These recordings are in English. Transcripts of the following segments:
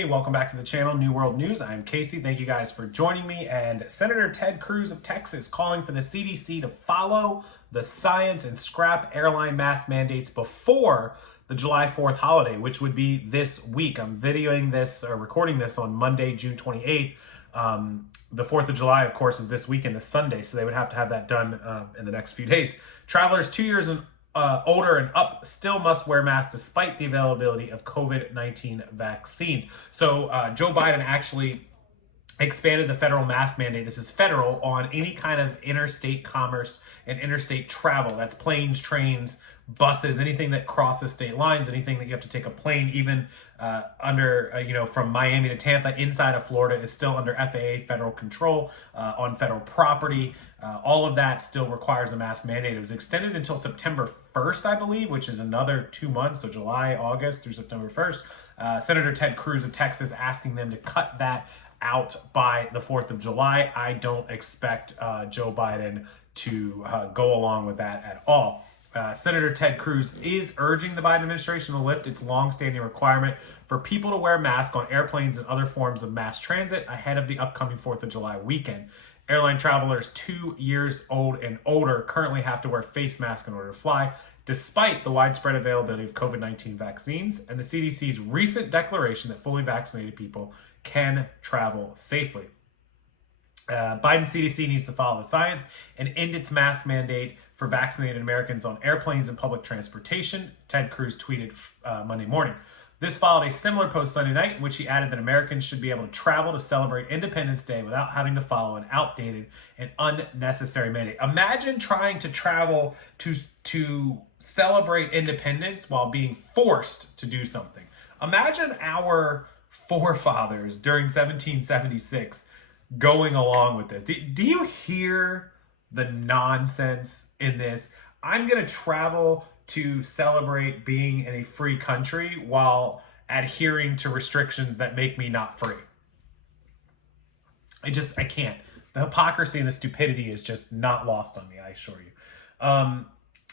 Hey, welcome back to the channel, New World News. I'm Casey. Thank you guys for joining me. And Senator Ted Cruz of Texas calling for the CDC to follow the science and scrap airline mask mandates before the July 4th holiday, which would be this week. I'm videoing this or recording this on Monday, June 28th. The 4th of July, of course, is this weekend, the Sunday, so they would have to have that done in the next few days. Travelers 2 years older and up still must wear masks despite the availability of COVID-19 vaccines. So Joe Biden actually expanded the federal mask mandate. This is federal on any kind of interstate commerce and interstate travel. That's planes, trains, buses, anything that crosses state lines, anything that you have to take a plane, even from Miami to Tampa inside of Florida is still under FAA federal control on federal property. All of that still requires a mask mandate. It was extended until September 1st, I believe, which is another 2 months, so July, August through September 1st. Senator Ted Cruz of Texas asking them to cut that out by the 4th of July. I don't expect Joe Biden to go along with that at all. Senator Ted Cruz is urging the Biden administration to lift its longstanding requirement for people to wear masks on airplanes and other forms of mass transit ahead of the upcoming 4th of July weekend. Airline travelers 2 years old and older currently have to wear face masks in order to fly, despite the widespread availability of COVID-19 vaccines and the CDC's recent declaration that fully vaccinated people can travel safely. Biden CDC needs to follow the science and end its mask mandate for vaccinated Americans on airplanes and public transportation, Ted Cruz tweeted Monday morning. This followed a similar post Sunday night in which he added that Americans should be able to travel to celebrate Independence Day without having to follow an outdated and unnecessary mandate. Imagine trying to travel to celebrate independence while being forced to do something. Imagine our forefathers during 1776 going along with this. Do you hear the nonsense in this? I'm going to travel to celebrate being in a free country while adhering to restrictions that make me not free. I can't. The hypocrisy and the stupidity is just not lost on me, I assure you.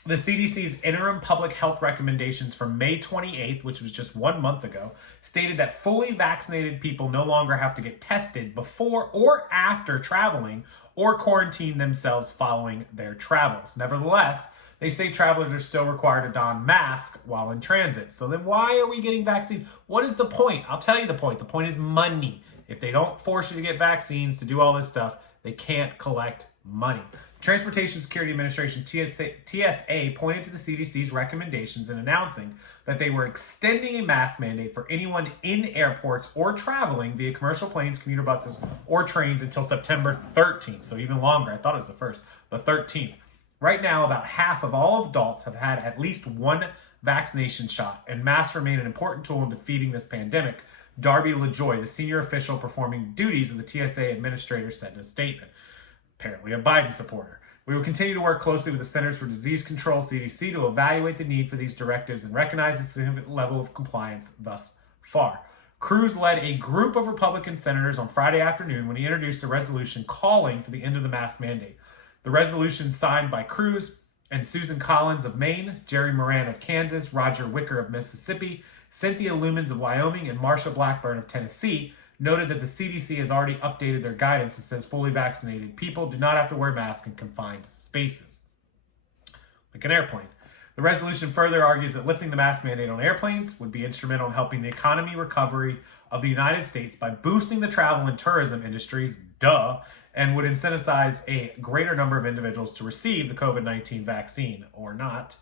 The CDC's interim public health recommendations from May 28th, which was just 1 month ago, stated that fully vaccinated people no longer have to get tested before or after traveling or quarantine themselves following their travels. Nevertheless, they say travelers are still required to don masks while in transit. So then why are we getting vaccines? What is the point? I'll tell you the point. The point is money. If they don't force you to get vaccines, to do all this stuff, they can't collect money. Transportation Security Administration, TSA, pointed to the CDC's recommendations in announcing that they were extending a mask mandate for anyone in airports or traveling via commercial planes, commuter buses, or trains until September 13th. So even longer. I thought it was the 13th. Right now, about half of all adults have had at least one vaccination shot, and masks remain an important tool in defeating this pandemic. Darby LaJoy, the senior official performing duties of the TSA administrator, said in a statement. Apparently a Biden supporter. We will continue to work closely with the Centers for Disease Control, CDC, to evaluate the need for these directives and recognize the significant level of compliance thus far. Cruz led a group of Republican senators on Friday afternoon when he introduced a resolution calling for the end of the mask mandate. The resolution signed by Cruz and Susan Collins of Maine, Jerry Moran of Kansas, Roger Wicker of Mississippi, Cynthia Lumens of Wyoming, and Marsha Blackburn of Tennessee noted that the CDC has already updated their guidance that says fully vaccinated people do not have to wear masks in confined spaces, like an airplane. The resolution further argues that lifting the mask mandate on airplanes would be instrumental in helping the economy recovery of the United States by boosting the travel and tourism industries, and would incentivize a greater number of individuals to receive the COVID-19 vaccine or not.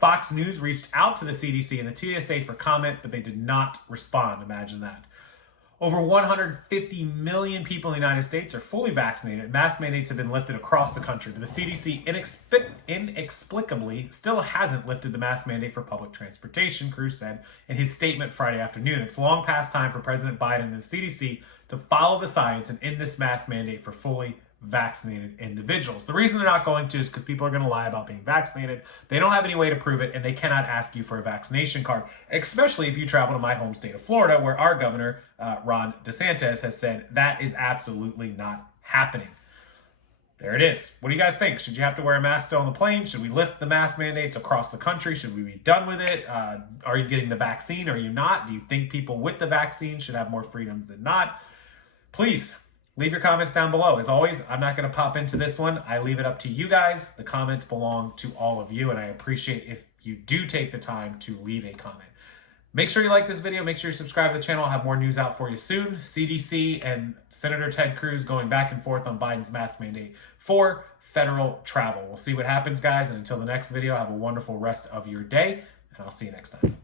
Fox News reached out to the CDC and the TSA for comment, but they did not respond. Imagine that. Over 150 million people in the United States are fully vaccinated. Mask mandates have been lifted across the country, but the CDC inexplicably still hasn't lifted the mask mandate for public transportation, Cruz said in his statement Friday afternoon. It's long past time for President Biden and the CDC to follow the science and end this mask mandate for fully vaccinated individuals. The reason they're not going to is because people are going to lie about being vaccinated. They don't have any way to prove it, and they cannot ask you for a vaccination card, especially if you travel to my home state of Florida, where our governor, Ron DeSantis, has said that is absolutely not happening. there it is. What do you guys think? Should you have to wear a mask still on the plane? Should we lift the mask mandates across the country? Should we be done with it? Are you getting the vaccine? Are you not? Do you think people with the vaccine should have more freedoms than not? Please leave your comments down below. As always, I'm not going to pop into this one. I leave it up to you guys. The comments belong to all of you, and I appreciate if you do take the time to leave a comment. Make sure you like this video. Make sure you subscribe to the channel. I'll have more news out for you soon. CDC and Senator Ted Cruz going back and forth on Biden's mask mandate for federal travel. We'll see what happens, guys. And until the next video, have a wonderful rest of your day, and I'll see you next time.